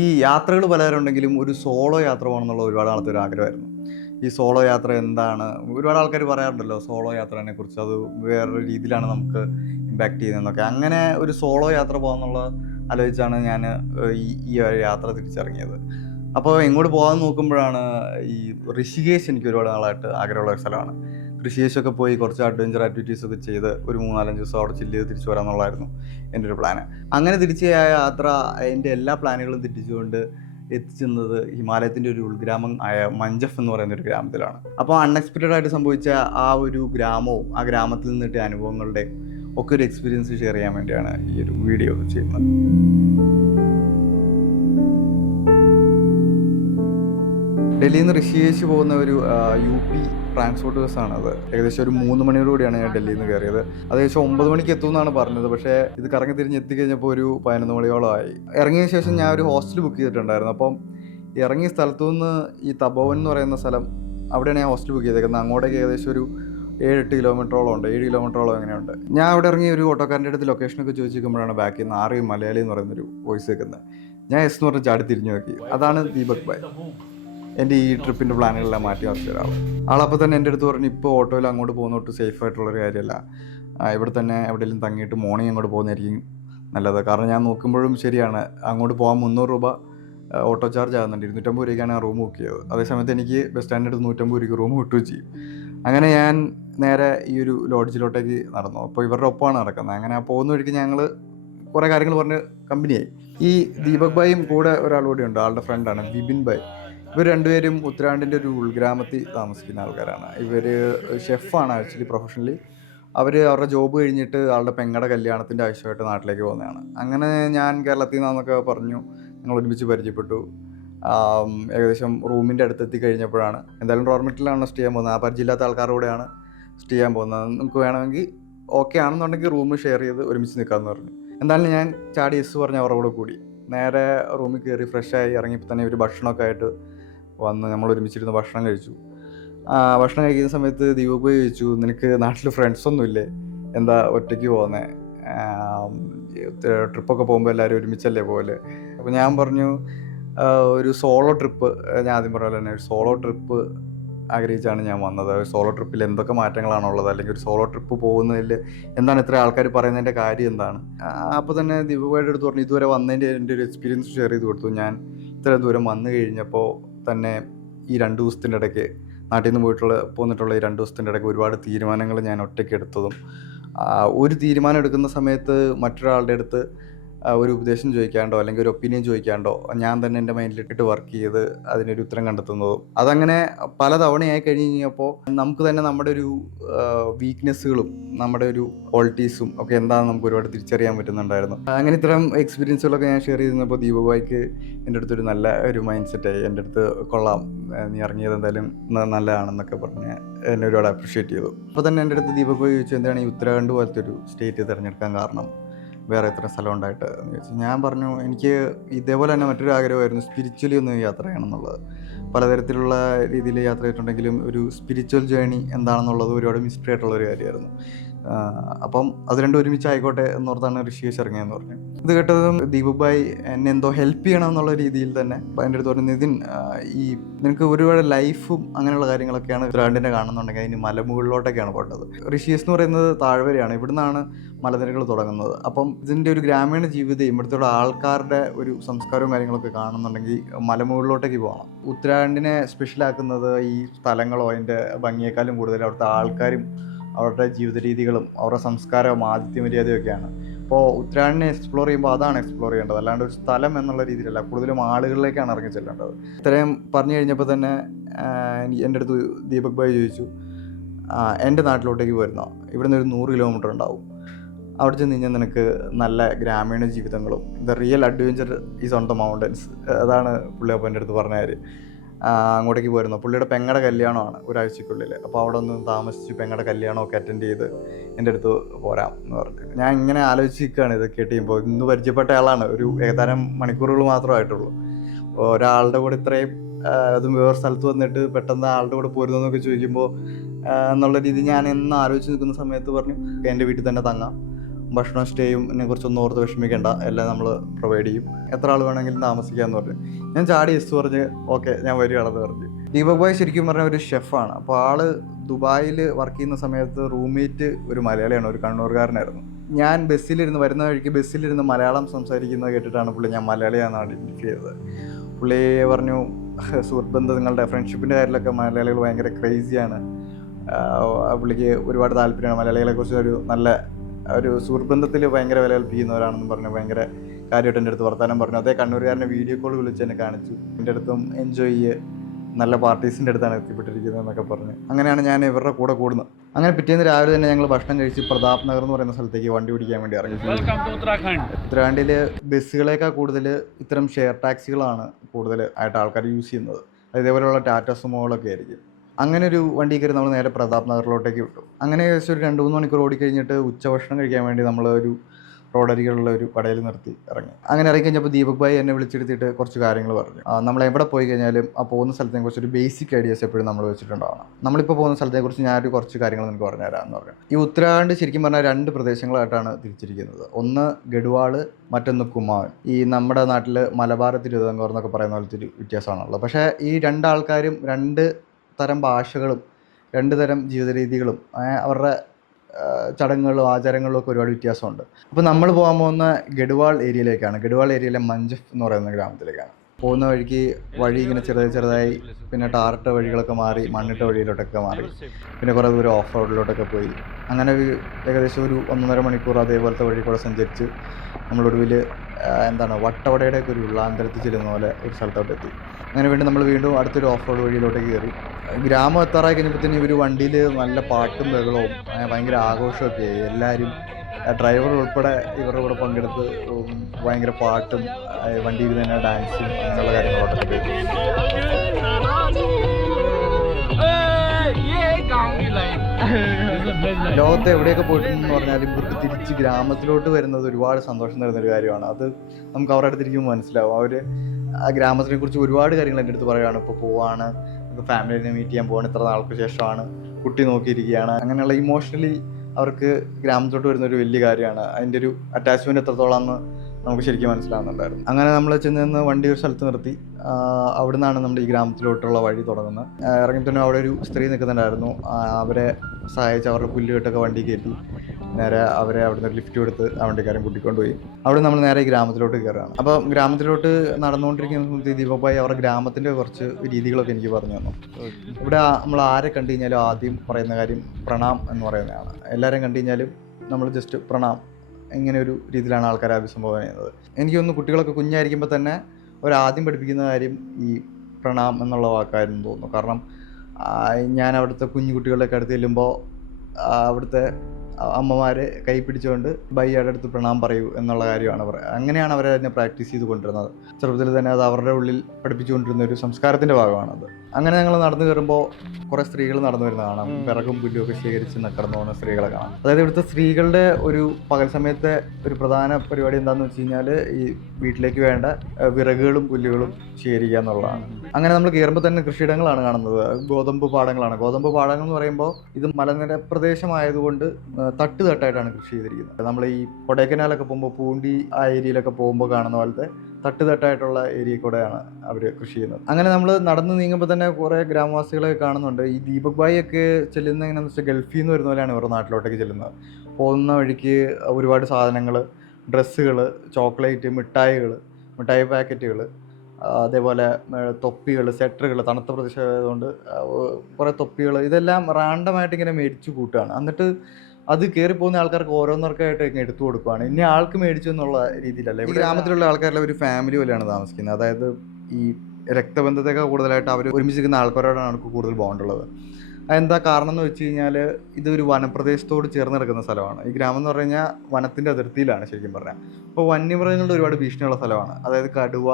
ഈ യാത്രകൾ പലതരമുണ്ടെങ്കിലും ഒരു സോളോ യാത്ര പോകണമെന്നുള്ള ഒരുപാട് ആൾക്കാർ ഒരു ആഗ്രഹമായിരുന്നു. ഈ സോളോ യാത്ര എന്താണ്? ഒരുപാട് ആൾക്കാർ പറയാറുണ്ടല്ലോ സോളോ യാത്രേനെ കുറിച്ച്, അത് വേറൊരു രീതിയിലാണ് നമുക്ക് ഇമ്പാക്റ്റ് ചെയ്യുന്നതെന്നൊക്കെ. അങ്ങനെ ഒരു സോളോ യാത്ര പോകാമെന്നുള്ള ആലോചിച്ചാണ് ഞാൻ ഈ ഈ ഒരു യാത്ര തിരിച്ചിറങ്ങിയത്. അപ്പോൾ എങ്ങോട്ട് പോകാൻ നോക്കുമ്പോഴാണ് ഈ ഋഷികേശ് എനിക്ക് ഒരുപാട് നാളായിട്ട് ആഗ്രഹമുള്ള ഒരു സ്ഥലമാണ്. ഋഷികേശൊക്കെ പോയി കുറച്ച് അഡ്വഞ്ചർ ആക്ടിവിറ്റീസ് ഒക്കെ ചെയ്ത് ഒരു 3-4 ദിവസം അവിടെ ചില്ല് ചെയ്ത് തിരിച്ചു വരാമെന്നുള്ളതായിരുന്നു എൻ്റെ ഒരു പ്ലാന്. അങ്ങനെ തിരിച്ച് യാത്ര എൻ്റെ എല്ലാ പ്ലാനുകളും തെറ്റിച്ചുകൊണ്ട് എത്തിച്ചെന്നത് ഹിമാലയത്തിൻ്റെ ഒരു ഉൾഗ്രാമം ആയ മഞ്ചഫ് എന്ന് പറയുന്ന ഒരു ഗ്രാമത്തിലാണ്. അപ്പോൾ അൺഎക്സ്പെക്റ്റഡ് ആയിട്ട് സംഭവിച്ച ആ ഒരു ഗ്രാമവും ആ ഗ്രാമത്തിൽ നിന്ന് കിട്ടിയ അനുഭവങ്ങളുടെ ഒക്കെ ഒരു എക്സ്പീരിയൻസ് ഷെയർ ചെയ്യാൻ വേണ്ടിയാണ് ഈ ഒരു വീഡിയോ ചെയ്യുന്നത്. ഡൽഹിയിൽ നിന്ന് ഋഷികേശ് പോകുന്ന ഒരു UP ട്രാൻസ്പോർട്ട് ബസ്സാണ് അത്. ഏകദേശം ഒരു 3 മണിയോടുകൂടിയാണ് ഞാൻ ഡൽഹിയിൽ നിന്ന് കയറിയത്. ഏകദേശം 9 മണിക്ക് എത്തുമെന്നാണ് പറഞ്ഞത്. പക്ഷേ ഇത് കറങ്ങി തിരിഞ്ഞ് എത്തിക്കഴിഞ്ഞപ്പോൾ ഒരു 11 മണിയോളമായി. ഇറങ്ങിയ ശേഷം ഞാൻ ഒരു ഹോസ്റ്റൽ ബുക്ക് ചെയ്തിട്ടുണ്ടായിരുന്നു. അപ്പം ഇറങ്ങിയ സ്ഥലത്തു നിന്ന് ഈ തപോവൻ എന്ന് പറയുന്ന സ്ഥലം, അവിടെയാണ് ഞാൻ ഹോസ്റ്റൽ ബുക്ക് ചെയ്തേക്കുന്നത്. അങ്ങോട്ടേക്ക് ഏകദേശം ഒരു 7-8 കിലോമീറ്ററോളം ഉണ്ട്, 7 കിലോമീറ്ററോളം എങ്ങനെയുണ്ട്. ഞാൻ അവിടെ ഇറങ്ങി ഒരു ഓട്ടോക്കാരൻ്റെ അടുത്ത് ലൊക്കേഷനൊക്കെ ചോദിച്ചിരിക്കുമ്പോഴാണ് ബാക്കിൽ നിന്ന് ആറ് മലയാളി എന്ന് പറയുന്നൊരു വോയിസ് കേൾക്കുന്നത്. ഞാൻ എസ് എന്ന് പറഞ്ഞ് ചാടി തിരിഞ്ഞു നോക്കി. അതാണ് ദീപക് ഭായ്, എൻ്റെ ഈ ട്രിപ്പിൻ്റെ പ്ലാനുകളെല്ലാം മാറ്റി മറിച്ച ഒരാൾ. ആളപ്പോൾ തന്നെ എൻ്റെ അടുത്ത് പറഞ്ഞു, ഇപ്പോൾ ഓട്ടോയിൽ അങ്ങോട്ട് പോകുന്നോട്ട് സേഫ് ആയിട്ടുള്ളൊരു കാര്യമല്ല, ഇവിടെ തന്നെ എവിടെയെങ്കിലും തങ്ങിയിട്ട് മോർണിംഗ് അങ്ങോട്ട് പോകുന്നതായിരിക്കും നല്ലത്. കാരണം ഞാൻ നോക്കുമ്പോഴും ശരിയാണ്, അങ്ങോട്ട് പോകാൻ 300 രൂപ ഓട്ടോ ചാർജ് ആകുന്നുണ്ട്. 250 രൂപയ്ക്കാണ് ആ റൂം ബുക്ക് ചെയ്തത്. അതേസമയത്ത് എനിക്ക് ബസ് സ്റ്റാൻഡിൻ്റെ അടുത്ത് 150 രൂപയ്ക്ക് റൂം കിട്ടുകയും ചെയ്യും. അങ്ങനെ ഞാൻ നേരെ ഈ ഒരു ലോഡ്ജിലോട്ടേക്ക് നടന്നു. അപ്പോൾ ഇവരുടെ ഒപ്പമാണ് നടക്കുന്നത്. അങ്ങനെ ആ പോകുന്ന വഴിക്ക് ഞങ്ങൾ കുറേ കാര്യങ്ങൾ പറഞ്ഞ് കമ്പനിയായി. ഈ ദീപക് ഭായും കൂടെ ഒരാൾ കൂടി ഉണ്ട്, ആളുടെ ഫ്രണ്ടാണ് വിപിൻ ഭായ്. ഇവർ രണ്ടുപേരും ഉത്തരാഖണ്ഡിൻ്റെ ഒരു ഉൾഗ്രാമത്തിൽ താമസിക്കുന്ന ആൾക്കാരാണ്. ഇവർ ഷെഫാണ് ആക്ച്വലി പ്രൊഫഷണലി. അവരുടെ ജോബ് കഴിഞ്ഞിട്ട് ആളുടെ പെങ്ങളുടെ കല്യാണത്തിൻ്റെ ആവശ്യമായിട്ട് നാട്ടിലേക്ക് പോകുന്നതാണ്. അങ്ങനെ ഞാൻ കേരളത്തിൽ നിന്നാന്നൊക്കെ പറഞ്ഞു, ഞങ്ങൾ ഒരുമിച്ച് പരിചയപ്പെട്ടു. ഏകദേശം റൂമിൻ്റെ അടുത്തെത്തി കഴിഞ്ഞപ്പോഴാണ്, എന്തായാലും ഡോർമെറ്റിലാണ് സ്റ്റേ ചെയ്യാൻ പോകുന്നത്, ആ പരിചയമില്ലാത്ത ആൾക്കാരുടെ കൂടെയാണ് സ്റ്റേ ചെയ്യാൻ പോകുന്നത്, നമുക്ക് വേണമെങ്കിൽ ഓക്കെ ആണെന്നുണ്ടെങ്കിൽ റൂം ഷെയർ ചെയ്ത് ഒരുമിച്ച് നിൽക്കാമെന്ന് പറഞ്ഞു. എന്തായാലും ഞാൻ ചാടി എസ് പറഞ്ഞ് അവരുടെ കൂടെ കൂടി നേരെ റൂമിൽ കയറി ഫ്രഷായി ഇറങ്ങിയപ്പോൾ തന്നെ ഒരു ഭക്ഷണമൊക്കെ ആയിട്ട് വന്ന് നമ്മൾ ഒരുമിച്ചിരുന്ന് ഭക്ഷണം കഴിച്ചു. ഭക്ഷണം കഴിക്കുന്ന സമയത്ത് ദീപക് ഭായ് ചോദിച്ചു, നിനക്ക് നാട്ടിൽ ഫ്രണ്ട്സൊന്നും ഇല്ലേ, എന്താ ഒറ്റയ്ക്ക് പോകുന്നത്, ട്രിപ്പൊക്കെ പോകുമ്പോൾ എല്ലാവരും ഒരുമിച്ചല്ലേ പോലെ. അപ്പോൾ ഞാൻ പറഞ്ഞു, ഒരു സോളോ ട്രിപ്പ്, ഞാൻ ആദ്യം പറഞ്ഞ പോലെ തന്നെ ഒരു സോളോ ട്രിപ്പ് ആഗ്രഹിച്ചാണ് ഞാൻ വന്നത്. ഒരു സോളോ ട്രിപ്പിൽ എന്തൊക്കെ മാറ്റങ്ങളാണുള്ളത്, അല്ലെങ്കിൽ ഒരു സോളോ ട്രിപ്പ് പോകുന്നതിൽ എന്താണ് ഇത്ര ആൾക്കാർ പറയുന്നതിൻ്റെ കാര്യം എന്താണ്. അപ്പോൾ തന്നെ ദീപക് ഭായിയുടെ അടുത്ത് പറഞ്ഞു, ഇതുവരെ വന്നതിൻ്റെ എൻ്റെ ഒരു എക്സ്പീരിയൻസ് ഷെയർ ചെയ്ത് കൊടുത്തു. ഞാൻ ഇത്ര ദൂരം വന്നു കഴിഞ്ഞപ്പോൾ തന്നെ ഈ 2 ദിവസത്തിൻ്റെ ഇടയ്ക്ക്, നാട്ടിൽ നിന്ന് പോന്നിട്ടുള്ള ഈ 2 ദിവസത്തിൻ്റെ ഇടയ്ക്ക് ഒരുപാട് തീരുമാനങ്ങൾ ഞാൻ ഒറ്റയ്ക്ക് എടുത്തതും, ഒരു തീരുമാനം എടുക്കുന്ന സമയത്ത് മറ്റൊരാളുടെ അടുത്ത് ഒരു ഉപദേശം ചോദിക്കാണ്ടോ അല്ലെങ്കിൽ ഒരു ഒപ്പീനിയൻ ചോദിക്കാണ്ടോ ഞാൻ തന്നെ എൻ്റെ മൈൻഡിലിട്ടിട്ട് വർക്ക് ചെയ്ത് അതിനൊരു ഉത്തരം കണ്ടെത്തുന്നതും, അതങ്ങനെ പല തവണയായി കഴിഞ്ഞ് കഴിഞ്ഞപ്പോൾ നമുക്ക് തന്നെ നമ്മുടെ ഒരു വീക്ക്നെസ്സുകളും നമ്മുടെ ഒരു ക്വാളിറ്റീസും ഒക്കെ എന്താണെന്ന് നമുക്ക് ഒരുപാട് തിരിച്ചറിയാൻ പറ്റുന്നുണ്ടായിരുന്നു. അങ്ങനെ ഇത്തരം എക്സ്പീരിയൻസുകളൊക്കെ ഞാൻ ഷെയർ ചെയ്തിരുന്നപ്പോൾ ദീപക് ഭായിക്ക് എൻ്റെ അടുത്തൊരു നല്ല ഒരു മൈൻഡ് സെറ്റായി. എൻ്റെ അടുത്ത് കൊള്ളാം, നീ ഇറങ്ങിയത് എന്തായാലും നല്ലതാണെന്നൊക്കെ പറഞ്ഞ് എന്നെ ഒരുപാട് അപ്രിഷ്യേറ്റ് ചെയ്തു. അപ്പോൾ തന്നെ എൻ്റെ അടുത്ത് ദീപക് ഭായ് ചോദിച്ചു, എന്താണ് ഈ ഉത്തരാഖണ്ഡ് പോലത്തെ ഒരു സ്റ്റേറ്റ് തിരഞ്ഞെടുക്കാൻ കാരണം, വേറെ എത്ര സ്ഥലം ഉണ്ടായിട്ട് എന്ന് ചോദിച്ചു. ഞാൻ പറഞ്ഞു, എനിക്ക് ഇതേപോലെ തന്നെ മറ്റൊരു ആഗ്രഹമായിരുന്നു, സ്പിരിച്വലി ഒന്ന് യാത്ര ചെയ്യണം എന്നുള്ളത്. പലതരത്തിലുള്ള രീതിയിൽ യാത്ര ചെയ്തിട്ടുണ്ടെങ്കിലും ഒരു സ്പിരിച്വൽ ജേണി എന്താണെന്നുള്ളത് ഒരുപാട് മിസ്റ്ററി ആയിട്ടുള്ളൊരു കാര്യമായിരുന്നു. അപ്പം അത് രണ്ടും ഒരുമിച്ച് ആയിക്കോട്ടെ എന്നോർത്താണ് ഋഷികേശ് ഇറങ്ങിയെന്ന് പറഞ്ഞു. ഇത് കേട്ടതും ദീപക് ഭായ് എന്നെ എന്തോ ഹെൽപ്പ് ചെയ്യണം എന്നുള്ള രീതിയിൽ തന്നെ എൻ്റെ അടുത്ത് പറഞ്ഞു, നിതിൻ, ഈ നിനക്ക് ഒരുപാട് ലൈഫും അങ്ങനെയുള്ള കാര്യങ്ങളൊക്കെയാണ് ഉത്തരാഖണ്ഡിനെ കാണുന്നുണ്ടെങ്കിൽ അതിന് മലമുകളിലോട്ടൊക്കെയാണ് പോകേണ്ടത്. ഋഷികേശ് എന്ന് പറയുന്നത് താഴ്വരയാണ്, ഇവിടുന്നാണ് മലനിരകൾ തുടങ്ങുന്നത്. അപ്പം ഇതിൻ്റെ ഒരു ഗ്രാമീണ ജീവിതം, ഇവിടുത്തെ ആൾക്കാരുടെ ഒരു സംസ്കാരവും കാര്യങ്ങളൊക്കെ കാണുന്നുണ്ടെങ്കിൽ മലമുകളിലോട്ടേക്ക് പോകണം. ഉത്തരാഖണ്ഡിനെ സ്പെഷ്യലാക്കുന്നത് ഈ സ്ഥലങ്ങളോ അതിൻ്റെ ഭംഗിയേക്കാളും കൂടുതൽ അവിടുത്തെ ആൾക്കാരും അവരുടെ ജീവിത രീതികളും അവരുടെ സംസ്കാരവും ആതിഥ്യമര്യാദയും ഒക്കെയാണ്. അപ്പോൾ ഉത്തരാഖണ്ഡിനെ എക്സ്പ്ലോർ ചെയ്യുമ്പോൾ അതാണ് എക്സ്പ്ലോർ ചെയ്യേണ്ടത്, അല്ലാണ്ട് ഒരു സ്ഥലം എന്നുള്ള രീതിയിലല്ല, കൂടുതലും ആളുകളിലേക്കാണ് ഇറങ്ങി ചെല്ലേണ്ടത്. ഇത്രയും പറഞ്ഞു കഴിഞ്ഞപ്പോൾ തന്നെ എൻ്റെ അടുത്ത് ദീപക് ഭായ് ചോദിച്ചു, എൻ്റെ നാട്ടിലോട്ടേക്ക് പോരുന്നോ, ഇവിടുന്ന് ഒരു 100 കിലോമീറ്റർ ഉണ്ടാവും, അവിടെ ചെന്ന് കഴിഞ്ഞാൽ നിനക്ക് നല്ല ഗ്രാമീണ ജീവിതങ്ങളും the real adventure is on the mountains, അതാണ് പുള്ളി അപ്പോൾ എൻ്റെ അടുത്ത് പറഞ്ഞ കാര്യം. അങ്ങോട്ടേക്ക് പോയിരുന്നു. പുള്ളിയുടെ പെങ്ങളുടെ കല്യാണമാണ് ഒരാഴ്ചക്കുള്ളിൽ. അപ്പോൾ അവിടെ ഒന്ന് താമസിച്ച് പെങ്ങളുടെ കല്യാണമൊക്കെ അറ്റൻഡ് ചെയ്ത് എൻ്റെ അടുത്ത് പോരാം എന്ന് പറഞ്ഞു. ഞാൻ ഇങ്ങനെ ആലോചിക്കുകയാണ് ഇത് കേട്ട് കഴിയുമ്പോൾ. ഇന്ന് പരിചയപ്പെട്ട ആളാണ്, ഒരു ഏതാനും മണിക്കൂറുകൾ മാത്രമായിട്ടുള്ളൂ. ഒരാളുടെ കൂടെ ഇത്രയും അതും വേറെ സ്ഥലത്ത് വന്നിട്ട് പെട്ടെന്ന് ആളുടെ കൂടെ പോരുന്നതെന്നൊക്കെ ചോദിക്കുമ്പോൾ എന്നുള്ള രീതി ഞാൻ എന്ന് ആലോചിച്ച് നിൽക്കുന്ന സമയത്ത് പറഞ്ഞു, എൻ്റെ വീട്ടിൽ തന്നെ തങ്ങാം, ഭക്ഷണം സ്റ്റേയും കുറിച്ചൊന്നും ഓർത്ത് വിഷമിക്കേണ്ട, എല്ലാം നമ്മൾ പ്രൊവൈഡ് ചെയ്യും, എത്ര ആൾ വേണമെങ്കിലും താമസിക്കാമെന്ന് പറഞ്ഞു. ഞാൻ ചാടി എസ് പറഞ്ഞ് ഓക്കെ ഞാൻ വരികയാണെന്ന് പറഞ്ഞു. ദീപക് ഭായ് ശരിക്കും പറഞ്ഞ ഒരു ഷെഫാണ്. അപ്പോൾ ആള് ദുബായിൽ വർക്ക് ചെയ്യുന്ന സമയത്ത് റൂംമേറ്റ് ഒരു മലയാളിയാണ്, ഒരു കണ്ണൂർകാരനായിരുന്നു. ഞാൻ വരുന്ന വഴിക്ക് ബസ്സിലിരുന്ന് മലയാളം സംസാരിക്കുന്നത് കേട്ടിട്ടാണ് പുള്ളി ഞാൻ മലയാളിയാണെന്ന് ഐഡൻറ്റിഫൈ ചെയ്തത്. പുള്ളി പറഞ്ഞു സുഹൃത്ത് ബന്ധം, നിങ്ങളുടെ ഫ്രണ്ട്ഷിപ്പിൻ്റെ കാര്യത്തിലൊക്കെ മലയാളികൾ ഭയങ്കര ക്രേസിയാണ്, പുള്ളിക്ക് ഒരുപാട് താല്പര്യമാണ് മലയാളികളെക്കുറിച്ച്, ഒരു സുഹൃത്ത് ബന്ധത്തിൽ ഭയങ്കര വില കൽപ്പിക്കുന്നവരാണെന്ന് പറഞ്ഞു ഭയങ്കര കാര്യമായിട്ട് എൻ്റെ അടുത്ത് വർത്താനം പറഞ്ഞു. അതേ കണ്ണൂരുകാരനെ വീഡിയോ കോൾ വിളിച്ച് എന്നെ കാണിച്ചു, എൻ്റെ അടുത്തും എൻജോയ് ചെയ്യ്, നല്ല പാർട്ടീസിൻ്റെ അടുത്താണ് എത്തിപ്പെട്ടിരിക്കുന്നത് എന്നൊക്കെ പറഞ്ഞു. അങ്ങനെയാണ് ഞാൻ ഇവരുടെ കൂടെ കൂടുന്നത്. അങ്ങനെ പിറ്റേന്ന് രാവിലെ തന്നെ ഞങ്ങൾ ഭക്ഷണം കഴിച്ച് പ്രതാപ് നഗർ എന്ന് പറയുന്ന സ്ഥലത്തേക്ക് വണ്ടി പിടിക്കാൻ വേണ്ടി ഇറങ്ങി. ഉത്തരാഖണ്ഡിൽ ബസ്സുകളേക്കാൾ കൂടുതൽ ഇത്തരം ഷെയർ ടാക്സികളാണ് കൂടുതലായിട്ട് ആൾക്കാർ യൂസ് ചെയ്യുന്നത്. ഇതേപോലെയുള്ള ടാറ്റ സുമോകളൊക്കെ ആയിരിക്കും. അങ്ങനെ ഒരു വണ്ടി കയറി നമ്മൾ നേരെ പ്രതാപ് നഗറിലോട്ടേക്ക് വിട്ടു. അങ്ങനെ ഏകദേശം ഒരു 2-3 മണിക്കൂർ ഓടിക്കഴിഞ്ഞിട്ട് ഉച്ചഭക്ഷണം കഴിക്കാൻ വേണ്ടി നമ്മൾ ഒരു റോഡരികിലുള്ള ഒരു കടയിൽ നിർത്തി ഇറങ്ങി. അങ്ങനെ ഇറങ്ങിക്കഴിഞ്ഞപ്പോൾ ദീപക് ഭായ് എന്നെ വിളിച്ചെടുത്തിട്ട് കുറച്ച് കാര്യങ്ങൾ പറഞ്ഞു. നമ്മൾ എവിടെ പോയി കഴിഞ്ഞാലും ആ പോകുന്ന സ്ഥലത്തെക്കുറിച്ച് ഒരു ബേസിക് ഐഡിയാസ് എപ്പോഴും നമ്മൾ വെച്ചിട്ടുണ്ടാവണം. നമ്മളിപ്പോൾ പോകുന്ന സ്ഥലത്തെക്കുറിച്ച് ഞാനൊരു കുറച്ച് കാര്യങ്ങൾ നിങ്ങൾക്ക് പറഞ്ഞുതരാമെന്ന് പറഞ്ഞു. ഈ ഉത്തരാഖണ്ഡ് ശരിക്കും പറഞ്ഞാൽ 2 പ്രദേശങ്ങളായിട്ടാണ് തിരിച്ചിരിക്കുന്നത്. ഒന്ന് ഗഡ്വാൾ, മറ്റൊന്ന് കുമാൻ. ഈ നമ്മുടെ നാട്ടിൽ മലബാർ തിരുവിതാംകൂർ എന്നൊക്കെ പറയുന്ന പോലത്തെ ഒരു വ്യത്യാസമാണുള്ളത്. പക്ഷേ ഈ 2 ആൾക്കാരും 2 തരം ഭാഷകളും 2 തരം ജീവിത രീതികളും അവരുടെ ചടങ്ങുകളും ആചാരങ്ങളിലും ഒക്കെ ഒരുപാട് വ്യത്യാസമുണ്ട്. അപ്പോൾ നമ്മൾ പോകാൻ പോകുന്ന ഗഡ്വാൾ ഏരിയയിലേക്കാണ്. ഗഡ്വാൾ ഏരിയയിലെ മഞ്ചഫ് എന്ന് പറയുന്ന ഗ്രാമത്തിലേക്കാണ്. പോകുന്ന വഴിക്ക് വഴി ഇങ്ങനെ ചെറുതായി പിന്നെ ടാറിട്ട വഴികളൊക്കെ മാറി മണ്ണിട്ട വഴിയിലോട്ടൊക്കെ മാറി, പിന്നെ കുറേ ദൂരം ഓഫ് റോഡിലോട്ടൊക്കെ പോയി. അങ്ങനെ ഏകദേശം ഒരു 1.5 മണിക്കൂർ അതേപോലത്തെ വഴി കൂടെ സഞ്ചരിച്ച് നമ്മളൊടുവിൽ വട്ടവടയുടെയൊക്കെ ഒരു ഉള്ളാന്തരത്തിൽ ചെല്ലുന്ന പോലെ ഒരു സ്ഥലത്തോട്ട് എത്തി. അങ്ങനെ നമ്മൾ വീണ്ടും അടുത്തൊരു ഓഫ് റോഡ് വഴിയിലോട്ടേക്ക് കയറി. ഗ്രാമം എത്താറായി കഴിഞ്ഞപ്പോഴത്തേനും ഇവർ വണ്ടിയിൽ നല്ല പാട്ടും ബഹളവും ഭയങ്കര ആഘോഷമൊക്കെ ആയി. എല്ലാവരും ഡ്രൈവർ ഉൾപ്പെടെ ഇവരുടെ കൂടെ പങ്കെടുത്ത് ഭയങ്കര പാട്ടും വണ്ടിയിൽ തന്നെ ഡാൻസും അങ്ങനെയുള്ള കാര്യങ്ങളൊക്കെ ചെയ്തു. ലോകത്ത് എവിടെയൊക്കെ പോയിട്ടുണ്ടെന്ന് പറഞ്ഞാലും ഇവർക്ക് തിരിച്ച് ഗ്രാമത്തിലോട്ട് വരുന്നത് ഒരുപാട് സന്തോഷം തരുന്നൊരു കാര്യമാണ്. അത് നമുക്ക് അവരുടെ അടുത്തിരിക്കുമ്പോൾ മനസ്സിലാവും. അവർ ആ ഗ്രാമത്തിനെ കുറിച്ച് ഒരുപാട് കാര്യങ്ങൾ എൻ്റെ അടുത്ത് പറയുകയാണ്. ഇപ്പോൾ പോവാണ്, ഫാമിലിനെ മീറ്റ് ചെയ്യാൻ പോവാണ്, ഇത്ര നാൾക്ക് ശേഷമാണ്, കുട്ടി നോക്കിയിരിക്കുകയാണ്. അങ്ങനെയുള്ള ഇമോഷണലി അവർക്ക് ഗ്രാമത്തോട്ട് വരുന്നൊരു വലിയ കാര്യമാണ്. അതിൻ്റെ ഒരു അറ്റാച്ച്മെൻറ്റ് എത്രത്തോളാണെന്ന് നമുക്ക് ശരിക്കും മനസ്സിലാവുന്നുണ്ടായിരുന്നു. അങ്ങനെ നമ്മൾ ചെന്ന് വണ്ടി ഒരു സ്ഥലത്ത് നിർത്തി. അവിടെ നിന്നാണ് നമ്മുടെ ഈ ഗ്രാമത്തിലോട്ടുള്ള വഴി തുടങ്ങുന്നത്. ഇറങ്ങിത്തന്നെ അവിടെ ഒരു സ്ത്രീ നിൽക്കുന്നുണ്ടായിരുന്നു. അവരെ സഹായിച്ച് അവരുടെ പുല്ലുകെട്ടൊക്കെ വണ്ടി കയറ്റി നേരെ അവരെ അവിടുന്ന് ഒരു ലിഫ്റ്റ് കൊടുത്ത് ആ വണ്ടിക്കാരൻ കൂട്ടിക്കൊണ്ടുപോയി. അവിടെ നമ്മൾ നേരെ ഗ്രാമത്തിലോട്ട് കയറുകയാണ്. അപ്പോൾ ഗ്രാമത്തിലോട്ട് നടന്നുകൊണ്ടിരിക്കുന്ന സമയത്ത് ദീപക് ഭായ് അവരുടെ ഗ്രാമത്തിൻ്റെ കുറച്ച് രീതികളൊക്കെ എനിക്ക് പറഞ്ഞു തന്നു. ഇവിടെ നമ്മൾ ആരെ കണ്ടു കഴിഞ്ഞാലും ആദ്യം പറയുന്ന കാര്യം പ്രണാം എന്ന് പറയുന്നതാണ്. എല്ലാവരെയും കണ്ടു കഴിഞ്ഞാലും നമ്മൾ ജസ്റ്റ് പ്രണാം, ഇങ്ങനെ ഒരു രീതിയിലാണ് ആൾക്കാരെ അഭിസംബോധന ചെയ്യുന്നത്. എനിക്ക് തോന്നുന്നു കുട്ടികളൊക്കെ കുഞ്ഞായിരിക്കുമ്പോൾ തന്നെ ആദ്യം പഠിപ്പിക്കുന്ന കാര്യം ഈ പ്രണാം എന്നുള്ള വാക്കായിരുന്നു തോന്നുന്നു. കാരണം ഞാൻ അവിടുത്തെ കുഞ്ഞു കുട്ടികളുടെയൊക്കെ അടുത്ത് ചെല്ലുമ്പോൾ അവിടുത്തെ അമ്മമാരെ കൈ പിടിച്ചുകൊണ്ട് ബയ്യയുടെ അടുത്ത് പ്രണാം പറയൂ എന്നുള്ള കാര്യമാണ് പറയുക. അങ്ങനെയാണ് അവരെ തന്നെ പ്രാക്ടീസ് ചെയ്ത് കൊണ്ടിരുന്നത്. ചെറുപ്പത്തിൽ തന്നെ അത് അവരുടെ ഉള്ളിൽ പഠിപ്പിച്ചുകൊണ്ടിരുന്ന ഒരു സംസ്കാരത്തിൻ്റെ ഭാഗമാണത്. അങ്ങനെ ഞങ്ങൾ നടന്നു കയറുമ്പോൾ കുറേ സ്ത്രീകൾ നടന്നു വരുന്ന കാണാം. വിറകും പുല്ലുമൊക്കെ ശേഖരിച്ച് കടന്നു പോകുന്ന സ്ത്രീകളെ കാണാം. അതായത് ഇവിടുത്തെ സ്ത്രീകളുടെ ഒരു പകൽ സമയത്തെ ഒരു പ്രധാന പരിപാടി എന്താണെന്ന് വെച്ച് കഴിഞ്ഞാൽ ഈ വീട്ടിലേക്ക് വേണ്ട വിറകുകളും പുല്ലുകളും ശേഖരിക്കുക എന്നുള്ളതാണ്. അങ്ങനെ നമ്മൾ കയറുമ്പോൾ തന്നെ കൃഷിയിടങ്ങളാണ് കാണുന്നത്. ഗോതമ്പ് പാടങ്ങളാണ്. ഗോതമ്പ് പാടങ്ങൾ എന്ന് പറയുമ്പോൾ ഇത് മലനിര പ്രദേശമായതുകൊണ്ട് തട്ടായിട്ടാണ് കൃഷി ചെയ്തിരിക്കുന്നത്. നമ്മൾ ഈ കൊടൈക്കനാലൊക്കെ പോകുമ്പോൾ പൂണ്ടി ആ ഏരിയയിലൊക്കെ പോകുമ്പോൾ കാണുന്ന പോലത്തെ തട്ടായിട്ടുള്ള ഏരിയ കൂടെയാണ് അവർ കൃഷി ചെയ്യുന്നത്. അങ്ങനെ നമ്മൾ നടന്ന് നീങ്ങുമ്പോൾ തന്നെ കുറേ ഗ്രാമവാസികളെ കാണുന്നുണ്ട്. ഈ ദീപക് ഭായ് ഒക്കെ ചെല്ലുന്നത് എങ്ങനെയാണെന്ന് വെച്ചാൽ ഗൾഫിൽ നിന്ന് വരുന്ന പോലെയാണ് ഇവരുടെ നാട്ടിലോട്ടേക്ക് ചെല്ലുന്നത്. പോകുന്ന വഴിക്ക് ഒരുപാട് സാധനങ്ങൾ, ഡ്രസ്സുകൾ, ചോക്ലേറ്റ്, മിഠായി പാക്കറ്റുകൾ, അതേപോലെ തൊപ്പികൾ, സെറ്ററുകൾ, തണുത്ത പ്രദേശമായതുകൊണ്ട് കുറേ തൊപ്പികൾ, ഇതെല്ലാം റാൻഡമായിട്ട് ഇങ്ങനെ മേടിച്ചു കൂട്ടുകയാണ്. എന്നിട്ട് അത് കയറി പോകുന്ന ആൾക്കാർക്ക് ഓരോന്നർക്കായിട്ട് ഇങ്ങനെ എടുത്തു കൊടുക്കുകയാണ്. ഇനി ആൾക്ക് മേടിച്ചു എന്നുള്ള രീതിയിലല്ല. ഈ ഗ്രാമത്തിലുള്ള ആൾക്കാരെല്ലാം ഒരു ഫാമിലി പോലെയാണ് താമസിക്കുന്നത്. അതായത് ഈ രക്തബന്ധത്തെക്കാൾ കൂടുതലായിട്ട് അവർ ഒരുമിച്ചിരിക്കുന്ന ആൾക്കാരോടാണ് അവർക്ക് കൂടുതൽ ബോണ്ടുള്ളത്. അതെന്താ കാരണം എന്ന് വെച്ച് കഴിഞ്ഞാൽ ഇതൊരു വനപ്രദേശത്തോട് ചേർന്ന് കിടക്കുന്ന സ്ഥലമാണ്. ഈ ഗ്രാമം എന്ന് പറഞ്ഞു കഴിഞ്ഞാൽ വനത്തിൻ്റെ അതിർത്തിയിലാണ് ശരിക്കും പറഞ്ഞാൽ. അപ്പോൾ വന്യമൃഗങ്ങളുടെ ഒരുപാട് ഭീഷണിയുള്ള സ്ഥലമാണ്. അതായത് കടുവ,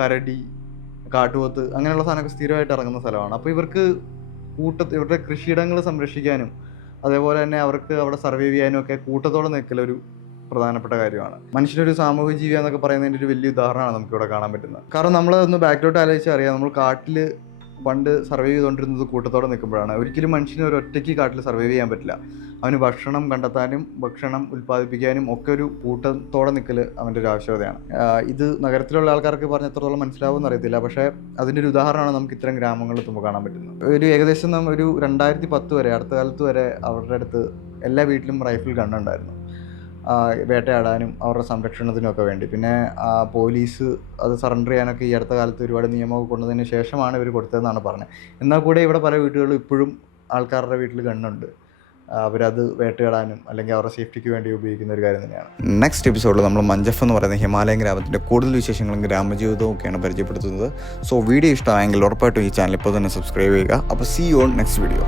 കരടി, കാട്ടുപോത്ത് അങ്ങനെയുള്ള സാധനമൊക്കെ സ്ഥിരമായിട്ട് ഇറങ്ങുന്ന സ്ഥലമാണ്. അപ്പോൾ ഇവർക്ക് ഇവരുടെ കൃഷിയിടങ്ങൾ സംരക്ഷിക്കാനും അതേപോലെ തന്നെ അവർക്ക് അവിടെ സർവൈവ് ചെയ്യാനും ഒക്കെ കൂട്ടത്തോടെ നിൽക്കലൊരു പ്രധാനപ്പെട്ട കാര്യമാണ്. മനുഷ്യനൊരു സാമൂഹിക ജീവിയാന്നൊക്കെ പറയുന്നതിൻ്റെ ഒരു വലിയ ഉദാഹരണമാണ് നമുക്കിവിടെ കാണാൻ പറ്റുന്നത്. കാരണം നമ്മളൊന്ന് ബാക്കിലോട്ട് ആലോചിച്ചാൽ അറിയാം, നമ്മൾ കാട്ടിൽ പണ്ട് സർവൈവ് ചെയ്തുകൊണ്ടിരുന്നത് കൂട്ടത്തോടെ നിൽക്കുമ്പോഴാണ്. ഒരിക്കലും മനുഷ്യന് ഒരു ഒറ്റയ്ക്ക് കാട്ടിൽ സർവൈവ് ചെയ്യാൻ പറ്റില്ല. അവന് ഭക്ഷണം കണ്ടെത്താനും ഭക്ഷണം ഉൽപ്പാദിപ്പിക്കാനും ഒക്കെ ഒരു കൂട്ടത്തോടെ നിൽക്കൽ അവൻ്റെ ഒരു ആവശ്യകതയാണ്. ഇത് നഗരത്തിലുള്ള ആൾക്കാർക്ക് പറഞ്ഞ് എത്രത്തോളം മനസ്സിലാവുമെന്ന് അറിയത്തില്ല. പക്ഷേ അതിൻ്റെ ഒരു ഉദാഹരണമാണ് നമുക്ക് ഇത്തരം ഗ്രാമങ്ങളിൽ എത്തുമ്പോൾ കാണാൻ പറ്റുന്നത്. ഒരു ഏകദേശം ഒരു 2010 വരെ, അടുത്ത കാലത്ത് വരെ അവരുടെ അടുത്ത് എല്ലാ വീട്ടിലും റൈഫിൾ ഗണ്ണുണ്ടായിരുന്നു, വേട്ടയാടാനും അവരുടെ സംരക്ഷണത്തിനൊക്കെ വേണ്ടി. പിന്നെ പോലീസ് അത് സറണ്ടർ ചെയ്യാനൊക്കെ ഈ അടുത്ത കാലത്ത് ഒരുപാട് നിയമമൊക്കെ കൊണ്ടതിന് ശേഷമാണ് ഇവർ കൊടുത്തതെന്നാണ് പറഞ്ഞത്. എന്നാൽ കൂടെ ഇവിടെ പല വീടുകളിലും ഇപ്പോഴും ആൾക്കാരുടെ വീട്ടിൽ ഗണ്ണുണ്ട്. അവരത് വേട്ടയാടാനും അല്ലെങ്കിൽ അവരുടെ സേഫ്റ്റിക്ക് വേണ്ടി ഉപയോഗിക്കുന്ന ഒരു കാര്യം തന്നെയാണ്. നെക്സ്റ്റ് എപ്പിസോഡിൽ നമ്മൾ മഞ്ചഫ് എന്ന് പറയുന്ന ഹിമാലയൻ ഗ്രാമത്തിൻ്റെ കൂടുതൽ വിശേഷങ്ങളും ഗ്രാമജീവിതവും ഒക്കെയാണ് പരിചയപ്പെടുത്തുന്നത്. സോ വീഡിയോ ഇഷ്ടമായെങ്കിൽ ഉറപ്പായിട്ടും ഈ ചാനൽ ഇപ്പോൾ തന്നെ സബ്സ്ക്രൈബ് ചെയ്യുക. അപ്പോൾ see you on next video.